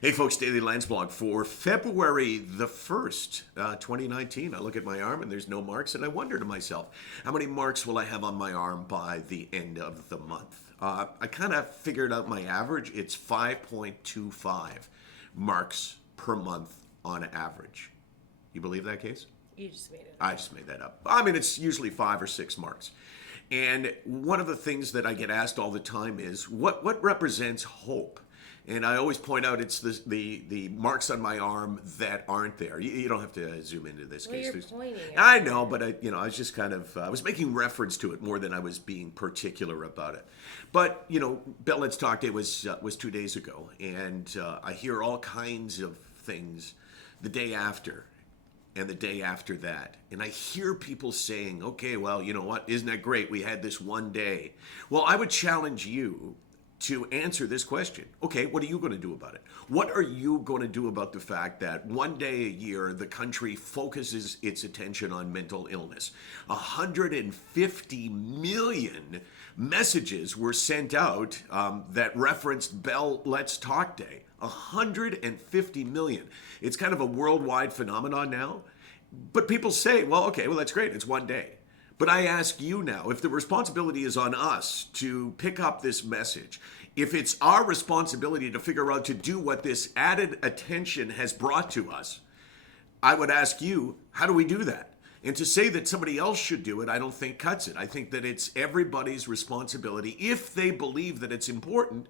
Hey folks, Daily Landsblog for February the 1st, 2019. I look at my arm and there's no marks, and I wonder to myself, how many marks will I have on my arm by the end of the month? I kind of figured out my average. It's 5.25 marks per month on average. You believe that, Case? You just made it I up. just made that up. I mean, it's usually 5 or 6 marks. And one of the things that I get asked all the time is, what represents hope? And I always point out it's the marks on my arm that aren't there. You don't have to zoom into this Well, case. you're pointing at I it. know, but I was just kind of I was making reference to it more than I was being particular about it. But Bell Let's Talk Day was 2 days ago, and I hear all kinds of things the day after and the day after that. And I hear people saying, okay, well, you know what? Isn't that great? We had this one day. Well, I would challenge you to answer this question. Okay, what are you going to do about it? What are you going to do about the fact that one day a year the country focuses its attention on mental illness? 150 million messages were sent out that referenced Bell Let's Talk Day. 150 million. It's kind of a worldwide phenomenon now. But people say, well, okay, well, that's great. It's one day. But I ask you now, if the responsibility is on us to pick up this message, if it's our responsibility to figure out to do what this added attention has brought to us, I would ask you, how do we do that? And to say that somebody else should do it, I don't think cuts it. I think that it's everybody's responsibility, if they believe that it's important,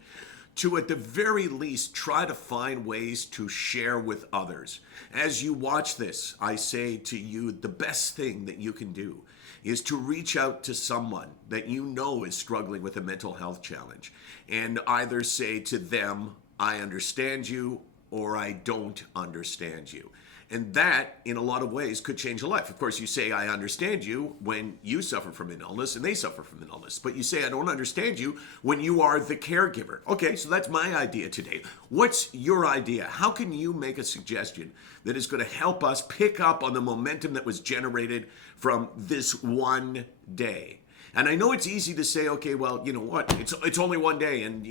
to at the very least try to find ways to share with others. As you watch this, I say to you, the best thing that you can do is to reach out to someone that you know is struggling with a mental health challenge and either say to them, I understand you, or I don't understand you. And that, in a lot of ways, could change a life. Of course, you say, I understand you when you suffer from an illness and they suffer from an illness. But you say, I don't understand you when you are the caregiver. Okay, so that's my idea today. What's your idea? How can you make a suggestion that is going to help us pick up on the momentum that was generated from this one day? And I know it's easy to say, okay, well, you know what? It's only one day and,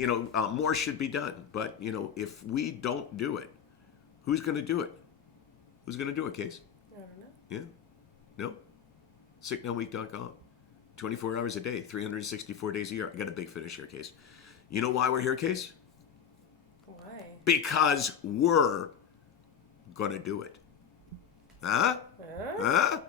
more should be done. But, if we don't do it, who's going to do it? Who's going to do it, Case? I don't know. Yeah? No? SickNotWeak.com. 24 hours a day, 364 days a year. I got a big finish here, Case. You know why we're here, Case? Why? Because we're going to do it. Huh? Huh? Huh?